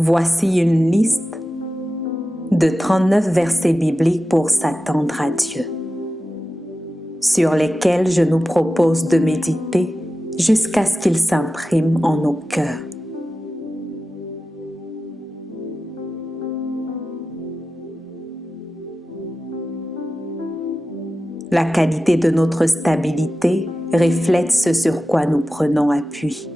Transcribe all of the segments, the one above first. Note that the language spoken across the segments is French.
Voici une liste de 39 versets bibliques pour s'attendre à Dieu, sur lesquels je nous propose de méditer jusqu'à ce qu'ils s'impriment en nos cœurs. La qualité de notre stabilité reflète ce sur quoi nous prenons appui.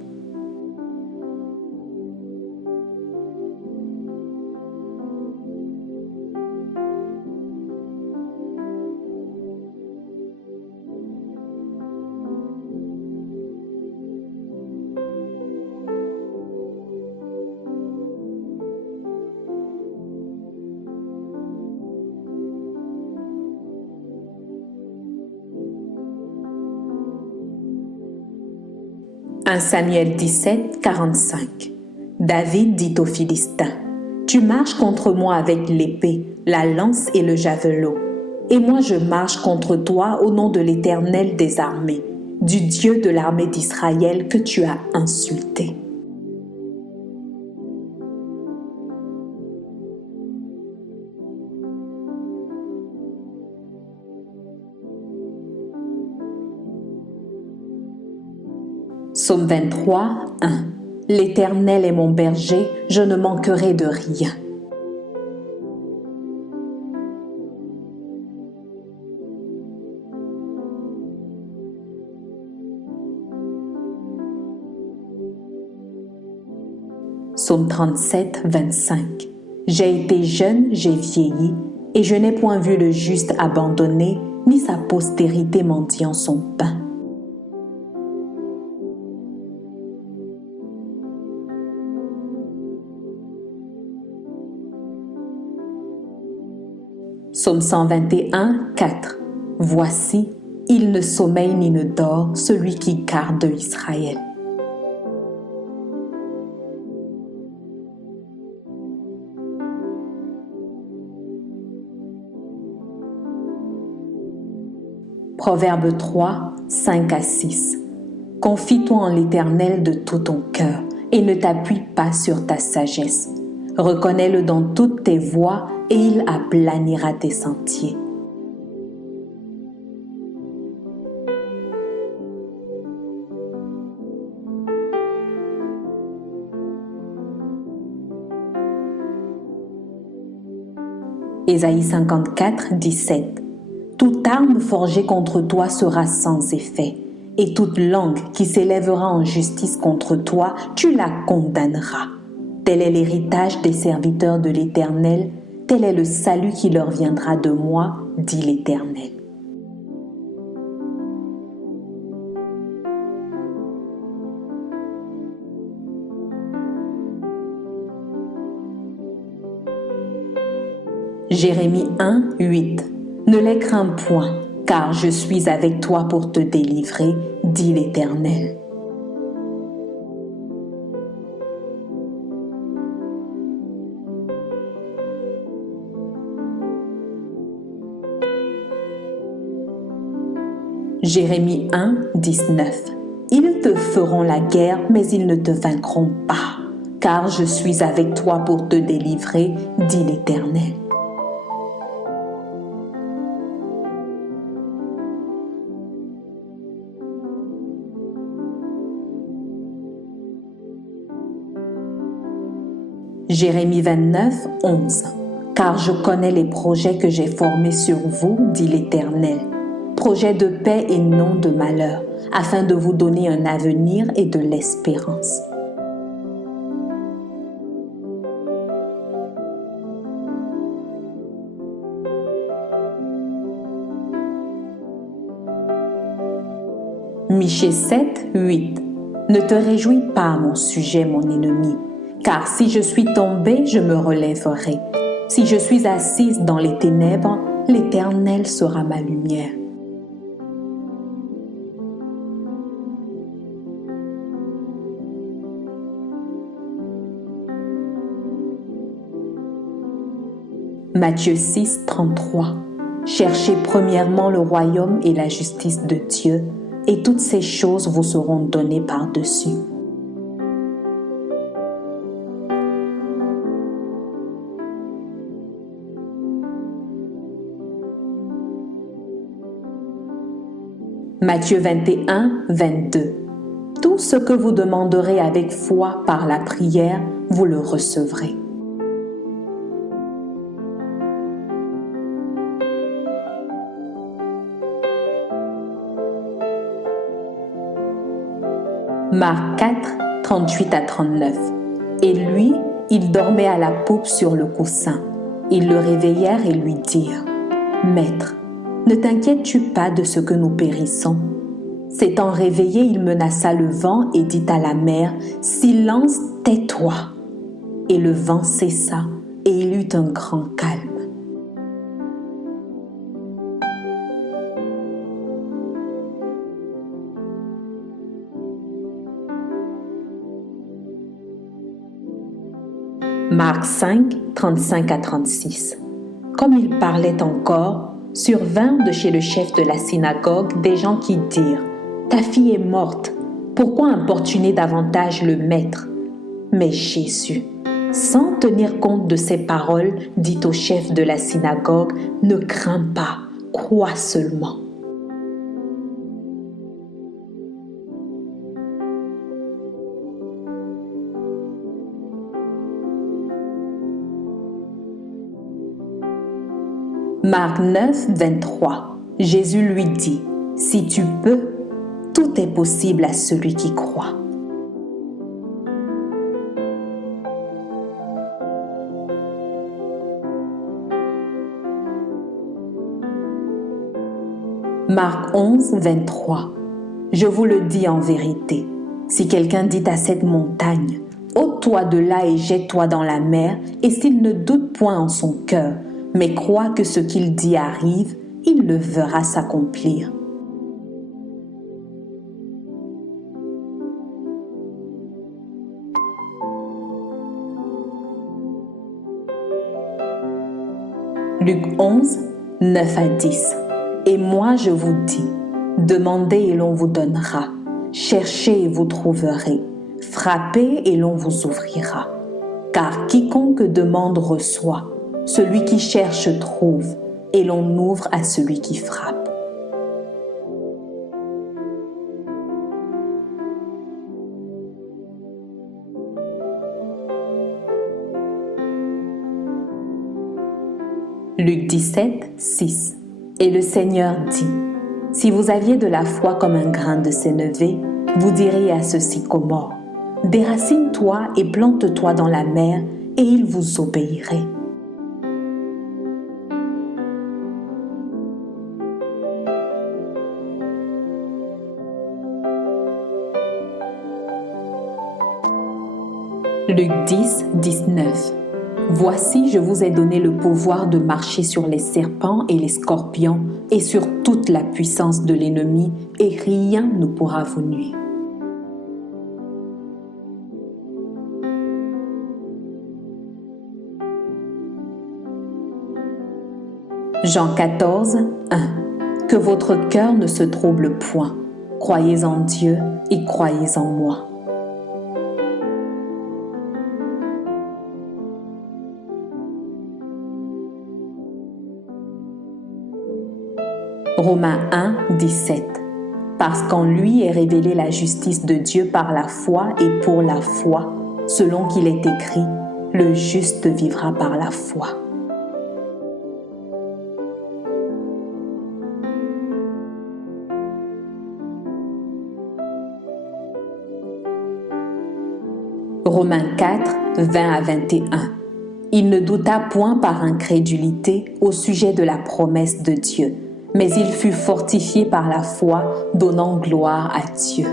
« 1 Samuel 17, 45 » David dit aux Philistins, « Tu marches contre moi avec l'épée, la lance et le javelot, et moi je marche contre toi au nom de l'Éternel des armées, du Dieu de l'armée d'Israël que tu as insulté. » Psaume 23, 1 « L'Éternel est mon berger, je ne manquerai de rien. » Psaume 37, 25 « J'ai été jeune, j'ai vieilli, et je n'ai point vu le juste abandonné, ni sa postérité mendiant son pain. » Psaume 121, 4 « Voici, il ne sommeille ni ne dort, celui qui garde Israël. » Proverbe 3, 5 à 6 « Confie-toi en l'Éternel de tout ton cœur et ne t'appuie pas sur ta sagesse. Reconnais-le dans toutes tes voies et il aplanira tes sentiers. » Ésaïe 54, 17 « Toute arme forgée contre toi sera sans effet, et toute langue qui s'élèvera en justice contre toi, tu la condamneras. Tel est l'héritage des serviteurs de l'Éternel, tel est le salut qui leur viendra de moi, dit l'Éternel. » Jérémie 1, 8 « Ne les crains point, car je suis avec toi pour te délivrer, dit l'Éternel. » Jérémie 1, 19 « Ils te feront la guerre, mais ils ne te vaincront pas, car je suis avec toi pour te délivrer, dit l'Éternel. » Jérémie 29, 11 « Car je connais les projets que j'ai formés sur vous, dit l'Éternel, projets de paix et non de malheur, afin de vous donner un avenir et de l'espérance. » Michée 7, 8 « Ne te réjouis pas à mon sujet, mon ennemi, car si je suis tombée, je me relèverai. Si je suis assise dans les ténèbres, l'Éternel sera ma lumière. » Matthieu 6, 33 « Cherchez premièrement le royaume et la justice de Dieu, et toutes ces choses vous seront données par-dessus. » Matthieu 21, 22. Tout ce que vous demanderez avec foi par la prière, vous le recevrez. Marc 4, 38 à 39. Et lui, il dormait à la poupe sur le coussin. Ils le réveillèrent et lui dirent : « Maître, ne t'inquiètes-tu pas de ce que nous périssons ? » S'étant réveillé, il menaça le vent et dit à la mer : « Silence, tais-toi !» Et le vent cessa et il eut un grand calme. Marc 5, 35 à 36. Comme il parlait encore, survinrent de chez le chef de la synagogue des gens qui dirent : « Ta fille est morte, pourquoi importuner davantage le maître ? » Mais Jésus, sans tenir compte de ces paroles, dit au chef de la synagogue : « Ne crains pas, crois seulement. » Marc 9, 23. Jésus lui dit : « Si tu peux, tout est possible à celui qui croit. » Marc 11, 23. Je vous le dis en vérité, si quelqu'un dit à cette montagne : « Ôte-toi de là et jette-toi dans la mer », et s'il ne doute point en son cœur, mais croit que ce qu'il dit arrive, il le verra s'accomplir. Luc 11, 9 à 10. Et moi je vous dis, demandez et l'on vous donnera, cherchez et vous trouverez, frappez et l'on vous ouvrira. Car quiconque demande reçoit, celui qui cherche trouve, et l'on ouvre à celui qui frappe. Luc 17, 6. Et le Seigneur dit : « Si vous aviez de la foi comme un grain de sénévé, vous diriez à ce sycomore : déracine-toi et plante-toi dans la mer, et il vous obéirait. » Luc 10, 19. Voici, je vous ai donné le pouvoir de marcher sur les serpents et les scorpions et sur toute la puissance de l'ennemi, et rien ne pourra vous nuire. Jean 14, 1. Que votre cœur ne se trouble point. Croyez en Dieu et croyez en moi. Romains 1, 17. Parce qu'en lui est révélée la justice de Dieu par la foi et pour la foi, selon qu'il est écrit : le juste vivra par la foi. Romains 4, 20 à 21. Il ne douta point par incrédulité au sujet de la promesse de Dieu, mais il fut fortifié par la foi, donnant gloire à Dieu.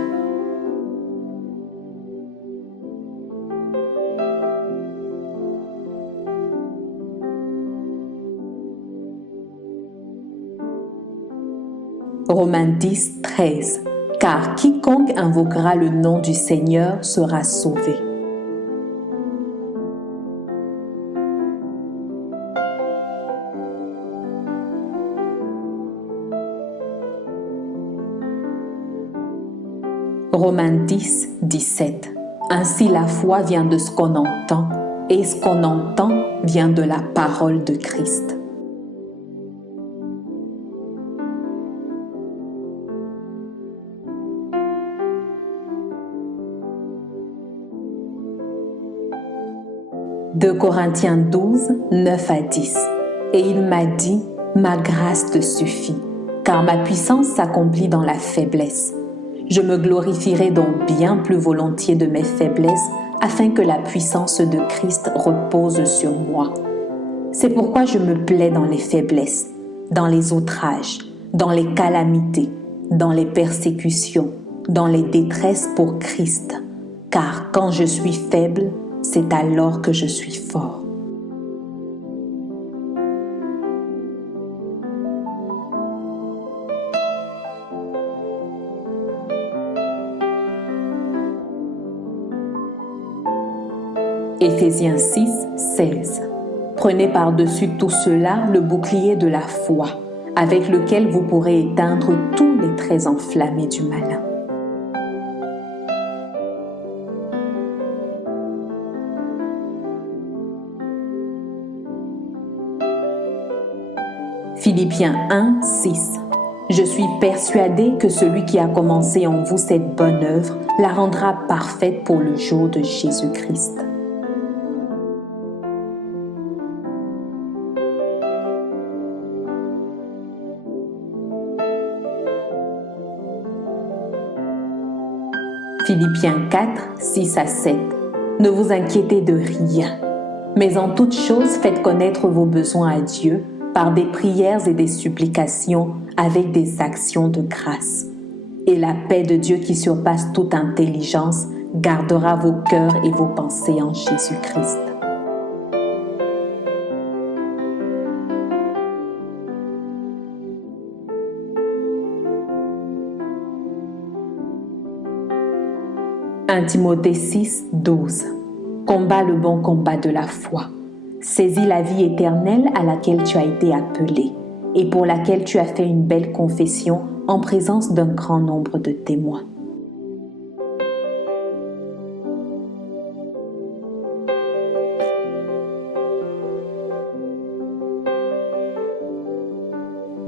Romains 10, 13. Car quiconque invoquera le nom du Seigneur sera sauvé. Romains 10, 17. Ainsi la foi vient de ce qu'on entend, et ce qu'on entend vient de la parole de Christ. 2 Corinthiens 12, 9 à 10. Et il m'a dit, ma grâce te suffit, car ma puissance s'accomplit dans la faiblesse. Je me glorifierai donc bien plus volontiers de mes faiblesses, afin que la puissance de Christ repose sur moi. C'est pourquoi je me plais dans les faiblesses, dans les outrages, dans les calamités, dans les persécutions, dans les détresses pour Christ. Car quand je suis faible, c'est alors que je suis fort. Éphésiens 6, 16. Prenez par-dessus tout cela le bouclier de la foi, avec lequel vous pourrez éteindre tous les traits enflammés du malin. Philippiens 1, 6. Je suis persuadé que celui qui a commencé en vous cette bonne œuvre la rendra parfaite pour le jour de Jésus-Christ. Philippiens 4, 6 à 7. Ne vous inquiétez de rien, mais en toute chose faites connaître vos besoins à Dieu par des prières et des supplications avec des actions de grâce. Et la paix de Dieu qui surpasse toute intelligence gardera vos cœurs et vos pensées en Jésus-Christ. « 1 Timothée 6, 12. Combat le bon combat de la foi. Saisis la vie éternelle à laquelle tu as été appelé et pour laquelle tu as fait une belle confession en présence d'un grand nombre de témoins. »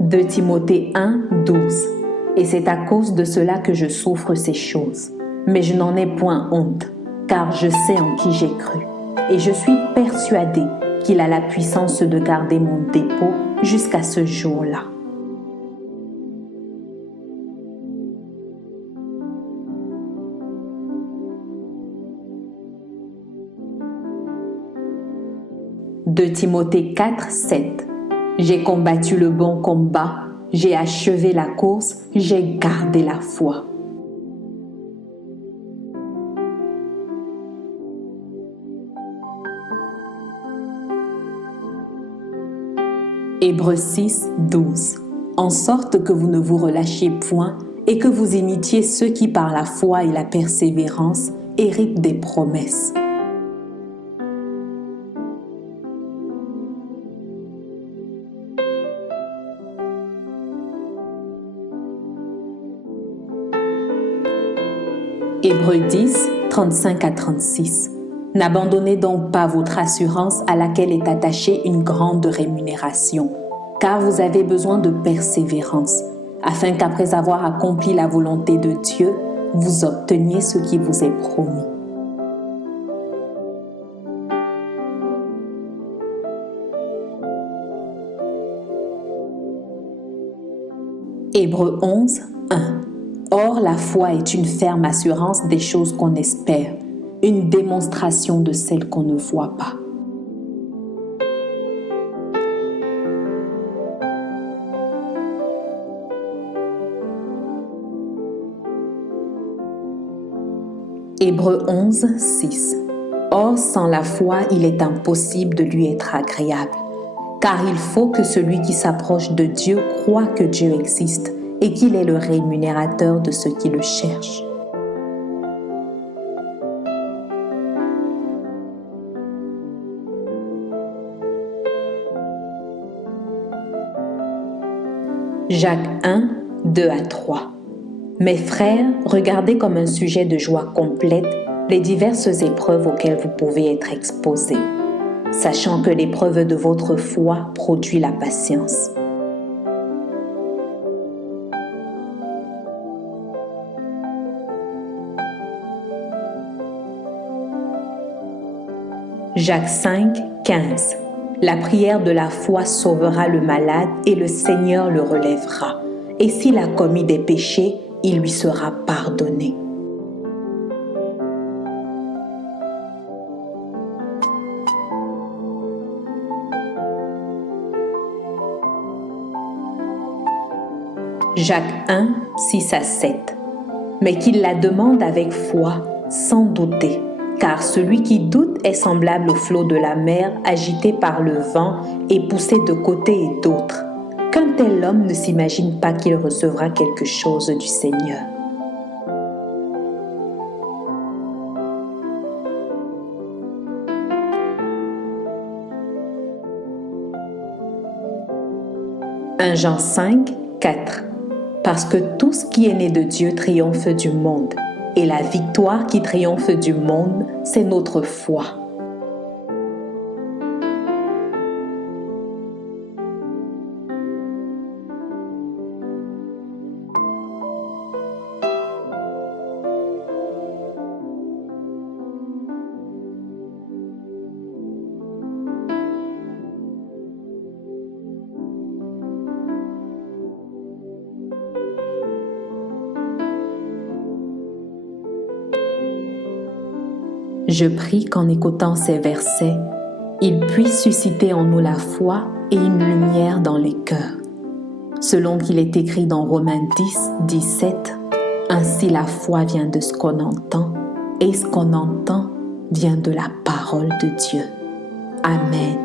« 2 Timothée 1, 12. Et c'est à cause de cela que je souffre ces choses. Mais je n'en ai point honte, car je sais en qui j'ai cru, et je suis persuadé qu'il a la puissance de garder mon dépôt jusqu'à ce jour-là. « 2 Timothée 4, 7. J'ai combattu le bon combat, j'ai achevé la course, j'ai gardé la foi. » Hébreux 6, 12. En sorte que vous ne vous relâchiez point et que vous imitiez ceux qui par la foi et la persévérance héritent des promesses. Hébreux 10, 35 à 36. N'abandonnez donc pas votre assurance à laquelle est attachée une grande rémunération, car vous avez besoin de persévérance, afin qu'après avoir accompli la volonté de Dieu, vous obteniez ce qui vous est promis. Hébreux 11, 1. Or, la foi est une ferme assurance des choses qu'on espère, une démonstration de celles qu'on ne voit pas. Hébreux 11, 6. Or, sans la foi, il est impossible de lui être agréable, car il faut que celui qui s'approche de Dieu croie que Dieu existe et qu'il est le rémunérateur de ceux qui le cherchent. Jacques 1, 2 à 3. Mes frères, regardez comme un sujet de joie complète les diverses épreuves auxquelles vous pouvez être exposés, sachant que l'épreuve de votre foi produit la patience. Jacques 5, 15. La prière de la foi sauvera le malade et le Seigneur le relèvera. Et s'il a commis des péchés, il lui sera pardonné. Jacques 1, 6 à 7. Mais qu'il la demande avec foi, sans douter, car celui qui doute est semblable au flot de la mer agité par le vent et poussé de côté et d'autre. Qu'un tel homme ne s'imagine pas qu'il recevra quelque chose du Seigneur. « 1 Jean 5, 4. Parce que tout ce qui est né de Dieu triomphe du monde, et la victoire qui triomphe du monde, c'est notre foi. » Je prie qu'en écoutant ces versets, il puisse susciter en nous la foi et une lumière dans les cœurs. Selon qu'il est écrit dans Romains 10, 17, « Ainsi la foi vient de ce qu'on entend, et ce qu'on entend vient de la parole de Dieu. » Amen.